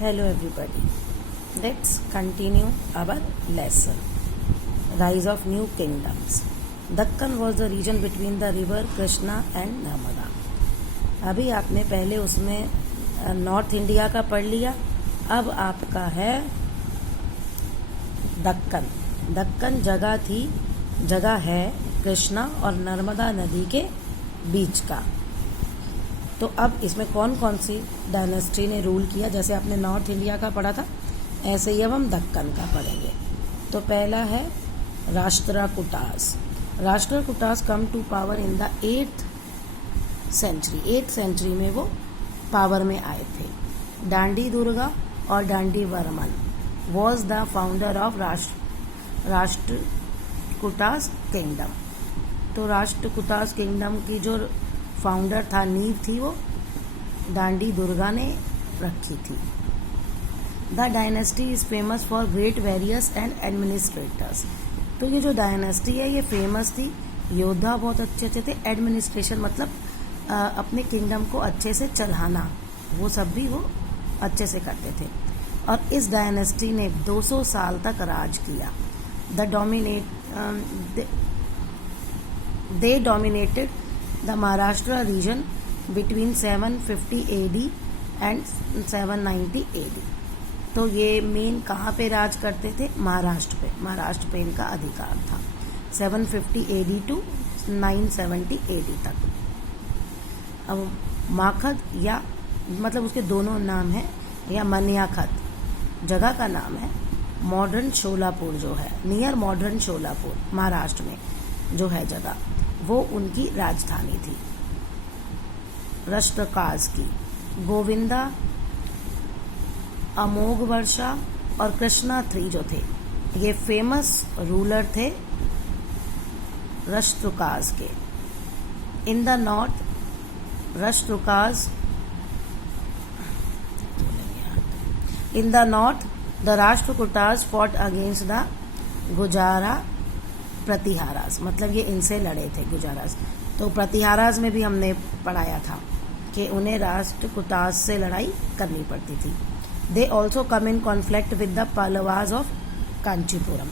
Hello everybody. Let's continue our lesson. Rise of New Kingdoms. Dakkan was the region between the river Krishna and Narmada. अभी आपने पहले उसमें north India का पढ़ लिया. अब आपका है दक्कन. दक्कन जगह है कृष्णा और नर्मदा नदी के बीच का. तो अब इसमें कौन कौन सी डायनेस्टी ने रूल किया, जैसे आपने नॉर्थ इंडिया का पढ़ा था ऐसे ही अब हम दक्कन का पढ़ेंगे. तो पहला है Rashtrakutas. Rashtrakutas come to power in the 8th century में वो पावर में आए थे. डांडी दुर्गा और Danti Varman was the founder of Rashtrakutas kingdom. तो राष्ट्रकूटास किंगडम की जो फाउंडर था, नींव थी, वो डांडी दुर्गा ने रखी थी. The dynasty is famous for great warriors and administrators. तो ये जो डायनेस्टी है ये फेमस थी. योद्धा बहुत अच्छे थे. एडमिनिस्ट्रेशन मतलब अपने किंगडम को अच्छे से चलाना, वो सब भी वो अच्छे से करते थे. और इस डायनेस्टी ने 200 साल तक राज किया. दे dominated the Maharashtra region between 750 AD and 790 AD. तो ये मेन कहाँ पे राज करते थे? महाराष्ट्र पे इनका अधिकार था 750 AD to 970 AD तक. अब माखद या मतलब उसके दोनों नाम है, या मनियाखत जगह का नाम है. मॉडर्न शोलापुर जो है, नियर मॉडर्न शोलापुर महाराष्ट्र में जो है जगह, वो उनकी राजधानी थी. राष्ट्रकाज की गोविंदा, अमोघ वर्षा और कृष्णा 3 जो थे, ये फेमस रूलर थे राष्ट्रकाज के. In the north the Rashtrakutas fought against the गुजारा प्रतिहारास. मतलब ये इनसे लड़े थे गुजारास. तो प्रतिहारास में भी हमने पढ़ाया था कि उन्हें राष्ट्रकूटास से लड़ाई करनी पड़ती थी. They also come in conflict with the Pallavas of Kanchipuram.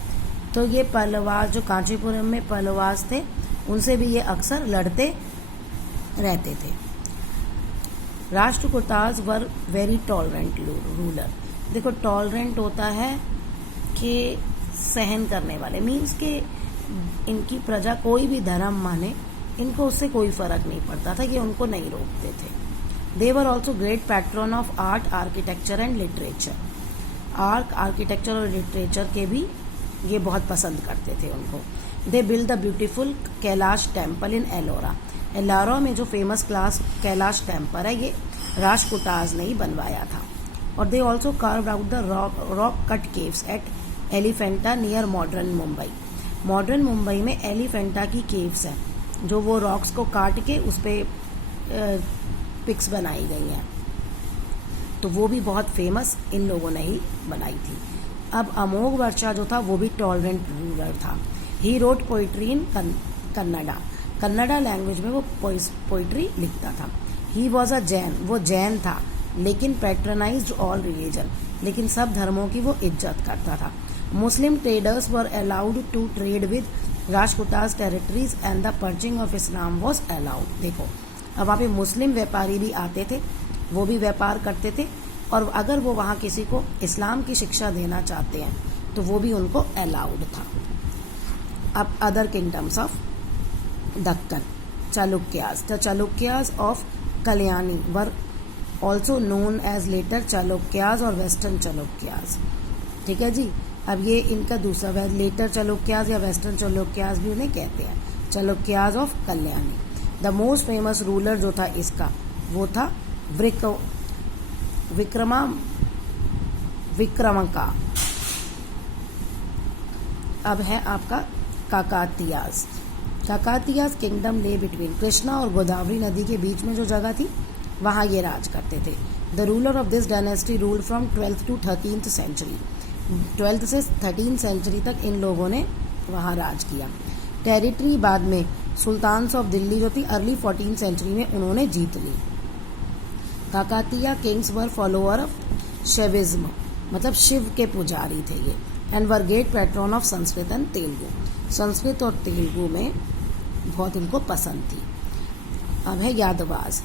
तो ये पल्लवास जो कांचीपुरम में पल्लवास थे, उनसे भी ये अक्सर लड़ते रहते थे. Rashtrakutas were very tolerant ruler. देखो, टॉलरेंट होता है कि सहन करने वाले, मीन्स के इनकी प्रजा कोई भी धर्म माने, इनको उससे कोई फर्क नहीं पड़ता था, ये उनको नहीं रोकते थे. They were also great patron of art, architecture and literature. Architecture और लिटरेचर के भी ये बहुत पसंद करते थे उनको. They build the beautiful Kailash temple in Ellora. Ellora में जो फेमस कैलाश टेम्पल है, ये राष्ट्रकूटास ने ही बनवाया था. और they also carved out the rock cut caves at Elephanta near modern Mumbai. Modern Mumbai में एलिफेंटा की केव्स हैं, जो वो रॉक्स को काट के उस पर पिक्स बनाई गई हैं. तो वो भी बहुत फेमस इन लोगों ने ही बनाई थी. अब अमोघ वर्षा जो था, वो भी टॉलरेंट रूलर था. He wrote poetry in Kannada language में वो पोइट्री लिखता था. He was a Jain. वो जैन था, लेकिन पैट्रनाइज्ड ऑल रिलीजन. लेकिन सब धर्मों की वो इज्जत करता था. Muslim traders were allowed to trade with Rajputa's territories and the purging of Islam was allowed. देखो, अब वहाँ पे मुस्लिम व्यापारी भी आते थे, वो भी व्यापार करते थे, और अगर वो वहाँ किसी को इस्लाम की शिक्षा देना चाहते हैं तो वो भी उनको अलाउड था. अब other kingdoms of Deccan. Chalukyas. The Chalukyas of Kalyani were also known as later Chalukyas और वेस्टर्न चालुक्यास. ठीक है जी. अब ये इनका दूसरा लेटर चालुक्यास या वेस्टर्न चालुक्यास भी उन्हें कहते हैं. Chalukyas of Kalyani. The most famous ruler जो था इसका, वो था विक्रमका. अब है आपका काकातियास. काकातियास किंगडम ले बिटवीन कृष्णा और गोदावरी नदी के बीच में जो जगह थी, वहाँ ये राज करते थे. The ruler of this dynasty ruled from 12th to 13th century. 12th से 13th सेंचुरी तक इन लोगों ने वहाँ राज किया. टेरिटरी बाद में सुल्तान्स ऑफ दिल्ली जो थी अर्ली 14th सेंचुरी में उन्होंने जीत ली. Kakatiya kings were follower of Shaivism, मतलब शिव के पुजारी थे ये। And were great patron of Sanskrit and Telugu, Sanskrit और तेलुगु में बहुत इनको पसंद थी। अब है Yadavas.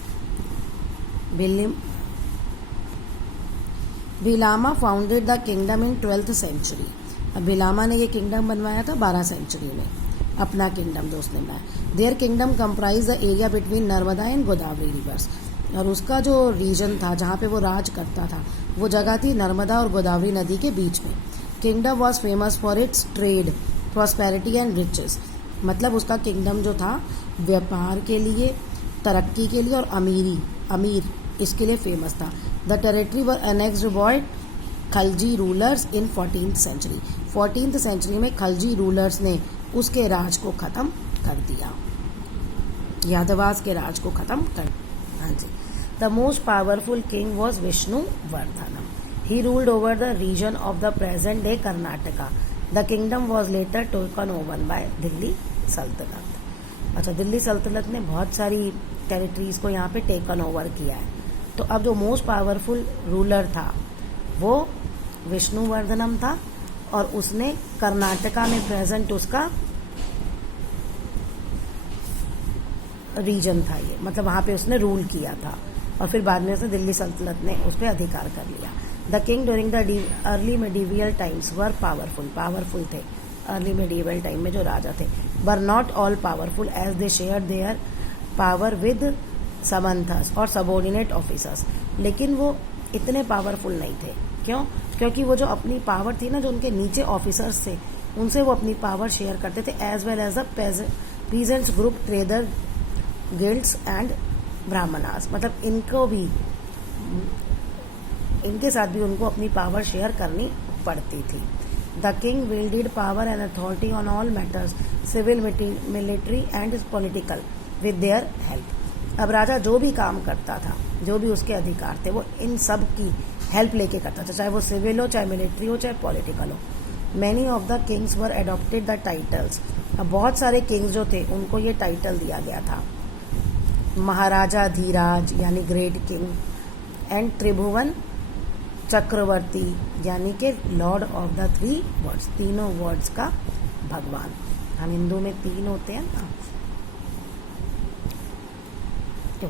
Bhillama founded the kingdom in 12th century. अब भिलामा ने ये किंगडम बनवाया था 12 सेंचुरी में, अपना किंगडम जो उसने बनाया। There kingdom comprise the area between Narmada and Godavari reverse, और उसका जो रीजन था जहाँ पे वो राज करता था वो जगह थी नर्मदा और गोदावरी नदी के बीच में। Kingdom was famous for its trade, prosperity and riches, मतलब उसका किंगडम जो था व्यापार के लिए, तरक्की के लिए और अमीर इसके लिए फेमस था। The territory were annexed by Khalji rulers in 14th century. 14th century में खलजी रूलर्स ने उसके राज को खत्म कर दिया, यादवास के राज को खत्म कर। हाँ जी। The most powerful king was Vishnuvardhanam. He ruled over the region of the present day Karnataka. The kingdom was later taken over by Delhi Sultanat. अच्छा, दिल्ली सल्तनत ने बहुत सारी टेरिटरीज को यहाँ पे टेकन ओवर किया है। तो अब जो मोस्ट पावरफुल रूलर था वो विष्णुवर्धनम था, और उसने कर्नाटका में प्रेजेंट उसका रीजन था ये, मतलब वहाँ पे उसने रूल किया था, और फिर बाद में उसने दिल्ली सल्तनत ने उस पर अधिकार कर लिया। The king during the early medieval times were powerful थे। अर्ली मेडिवल टाइम में जो राजा थे, were not all powerful as they share their power with samantas और सबॉर्डिनेट ऑफिसर्स, लेकिन वो इतने पावरफुल नहीं थे। क्यों? क्योंकि वो जो अपनी पावर थी ना, जो उनके नीचे ऑफिसर्स थे उनसे वो अपनी पावर शेयर करते थे, as well as the peasants group, trader guilds and Brahmanas, मतलब इनके साथ भी उनको अपनी पावर शेयर करनी पड़ती थी। The king wielded power and authority on all matters civil, military and political with their help. अब राजा जो भी काम करता था, जो भी उसके अधिकार थे, वो इन सब की हेल्प लेके करता था, चाहे वो सिविल हो, चाहे मिलिट्री हो, चाहे पॉलिटिकल हो। Many of the Kings were adopted the titles. अब बहुत सारे किंग्स जो थे उनको ये टाइटल दिया गया था, महाराजा धीराज यानी ग्रेट किंग, एंड त्रिभुवन चक्रवर्ती यानी कि लॉर्ड ऑफ द 3 वर्ड्स, तीनों वर्ड्स का भगवान। हम हिंदू में 3 होते हैं ना, तो